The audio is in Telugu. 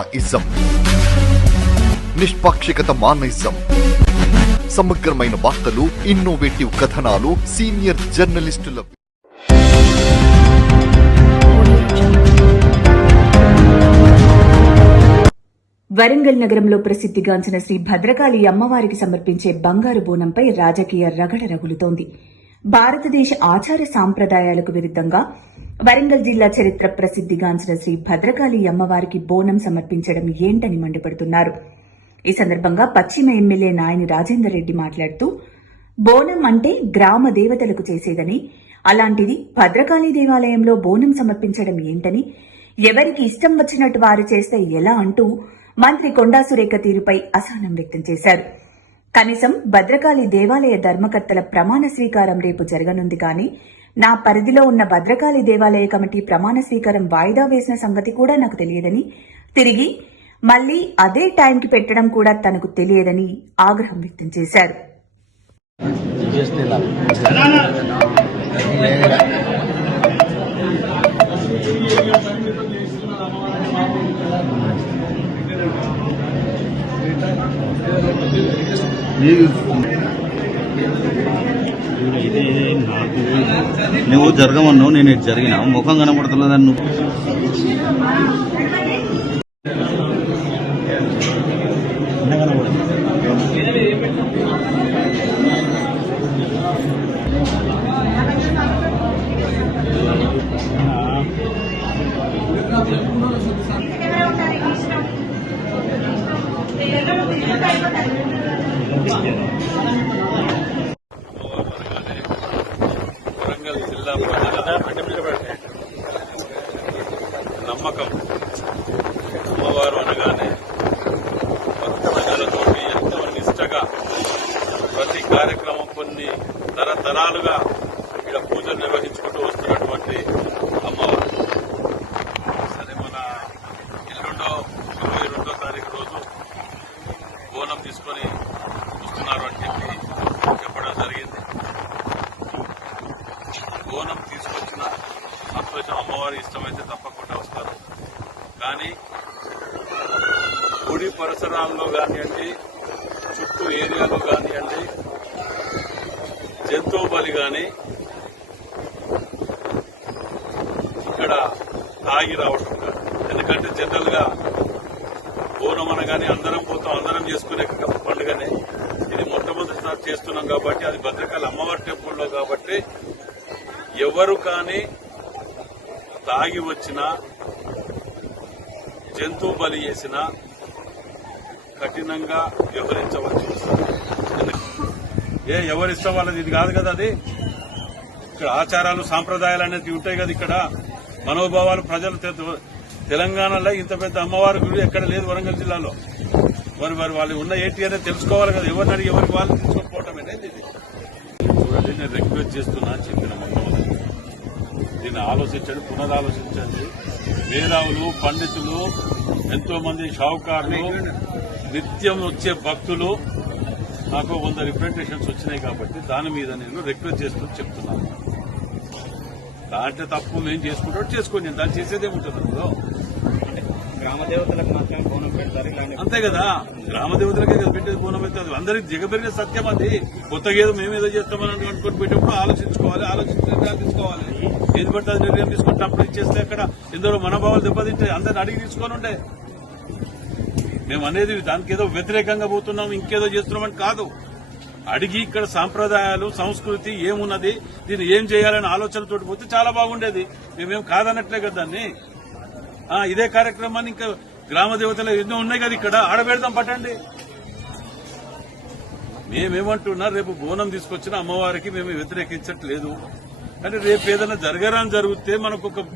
ఇజం నిష్పాక్షికత మానయిజం సమగ్రమైన వార్తలు, ఇన్నోవేటివ్ కథనాలు, సీనియర్ జర్నలిస్టుల వరంగల్ నగరంలో ప్రసిద్ధిగాంచిన శ్రీ భద్రకాళి అమ్మవారికి సమర్పించే బంగారు బోనంపై రాజకీయ రగడ రగులుతోంది. భారతదేశ ఆచార సాంప్రదాయాలకు విరుద్దంగా వరంగల్ జిల్లా చరిత్ర ప్రసిద్ధిగాంచిన శ్రీ భద్రకాళి అమ్మవారికి బోనం సమర్పించడం ఏంటని మండిపడుతున్నారు. ఈ సందర్భంగా పశ్చిమ ఎమ్మెల్యే నాయని రాజేందర్ రెడ్డి మాట్లాడుతూ, బోనం అంటే గ్రామ దేవతలకు చేసేదని, అలాంటిది భద్రకాళి దేవాలయంలో బోనం సమర్పించడం ఏంటని, ఎవరికి ఇష్టం వచ్చినట్టు వారు చేస్తే ఎలా అంటూ మంత్రి కొండా సురేఖ తీరుపై అసహనం వ్యక్తం చేశారు. కనీసం భద్రకాళి దేవాలయ ధర్మకర్తల ప్రమాణ స్వీకారం రేపు జరగనుంది కానీ నా పరిధిలో ఉన్న భద్రకాళి దేవాలయ కమిటీ ప్రమాణ స్వీకారం వాయిదా వేసిన సంగతి కూడా నాకు తెలియదని, తిరిగి మళ్లీ అదే టైంకి పెట్టడం కూడా తనకు తెలియదని ఆగ్రహం వ్యక్తం చేశారు. నువ్వు జరగమన్నావు, నేను ఇటు జరిగినా ముఖం కనబడుతున్నదని నువ్వు వరంగల్ జిల్లా నమ్మకం అమ్మవారు అనగానే భక్త ప్రజలతో ఎంతో నిష్టగా ప్రతి కార్యక్రమం కొన్ని తరతరాలుగా ఇక్కడ పూజలు నిర్వహించుకుంటూ వస్తున్నటువంటి అమ్మవారు. సరే, మన ఎల్లుండో 22వ తారీఖు రోజు బోనం తీసుకొని వస్తున్నారు అని చెప్పడం జరిగింది. బోనం తీసుకొచ్చిన సంతోషం, అమ్మవారి ఇష్టమైతే తప్పకుండా వస్తారు. కానీ గుడి పరిసరాల్లో కానివ్వండి, చుట్టూ ఏరియాలో కానివ్వండి, జంతువు బలి కానీ ఇక్కడ తాగి రావటం కాదు. ఎందుకంటే జనరల్ గా బోనం అనగానే అందరం పోతాం, అందరం చేసుకునే పండుగనే. ఇది మొట్టమొదటిసారి చేస్తున్నాం కాబట్టి, అది భద్రకాళి అమ్మవారి టెంపుల్లో కాబట్టి ఎవరు కానీ తాగి వచ్చినా, జంతువు బలి చేసినా కఠినంగా వ్యవహరించవలసి వస్తుంది. ఎవరిష్టం వాళ్ళది, ఇది కాదు కదా. అది ఇక్కడ ఆచారాలు సాంప్రదాయాలు అనేది ఉంటాయి కదా. ఇక్కడ మనోభావాలు ప్రజలు తెలంగాణలో ఇంత పెద్ద అమ్మవారి గుడి ఎక్కడ లేదు వరంగల్ జిల్లాలో. మరి వాళ్ళు ఉన్న ఏంటి అనేది తెలుసుకోవాలి కదా. ఎవరిని అడిగి ఎవరికి వాళ్ళు తీసుకోకపోవటం అనేది ఇది. చూడండి, నేను రిక్వెస్ట్ చేస్తున్నా అని చెప్పిన మొత్తం దీన్ని ఆలోచించండి, పునరాలోచించండి. మేధావులు, పండితులు, ఎంతో మంది షావుకారులు, నిత్యం వచ్చే భక్తులు, నాకు 100 రిప్రజెంటేషన్స్ వచ్చినాయి కాబట్టి దాని మీద నేను రిక్వెస్ట్ చేస్తూ చెప్తున్నాను. దాంట్లో తప్పు మేము చేసుకుంటాం, చేసుకోండి. నేను దాన్ని చేసేదేముంటుంది అందులో. గ్రామ దేవతలకు మాత్రమే బోనం పెడతారు, అంతే కదా. గ్రామ దేవతలకే కదా పెట్టేది బోనం అయితే. అది అందరికి దిగబెరిగిన సత్యం. అది కొత్తగా ఏదో మేమేదో చేస్తామని అనుకుని పెట్టేప్పుడు ఆలోచించుకోవాలి, నిర్ణయాలు తీసుకోవాలి. ఏది పడితే అది నిర్ణయం తీసుకుంటే అప్పుడు ఇచ్చేస్తే అక్కడ ఎందరో మనోభావాలు దెబ్బతింటాయి. అందరిని అడిగి తీసుకొని ఉండే మేము అనేది దానికి ఏదో వ్యతిరేకంగా పోతున్నాం, ఇంకేదో చేస్తున్నామని కాదు. అడిగి ఇక్కడ సాంప్రదాయాలు, సంస్కృతి ఏమున్నది, దీన్ని ఏం చేయాలనే ఆలోచనతో పోతే చాలా బాగుండేది. మేమేం కాదన్నట్లే కదా దాన్ని. ఇదే కార్యక్రమాన్ని ఇంకా గ్రామ దేవతలు ఎన్నో ఉన్నాయి కదా, ఇక్కడ ఆడబెడదాం పట్టండి. మేమేమంటున్నా, రేపు బోనం తీసుకొచ్చిన అమ్మవారికి మేము వ్యతిరేకించట్లేదు. కానీ రేపు ఏదైనా జరగరాని జరిగితే మనకు ఒక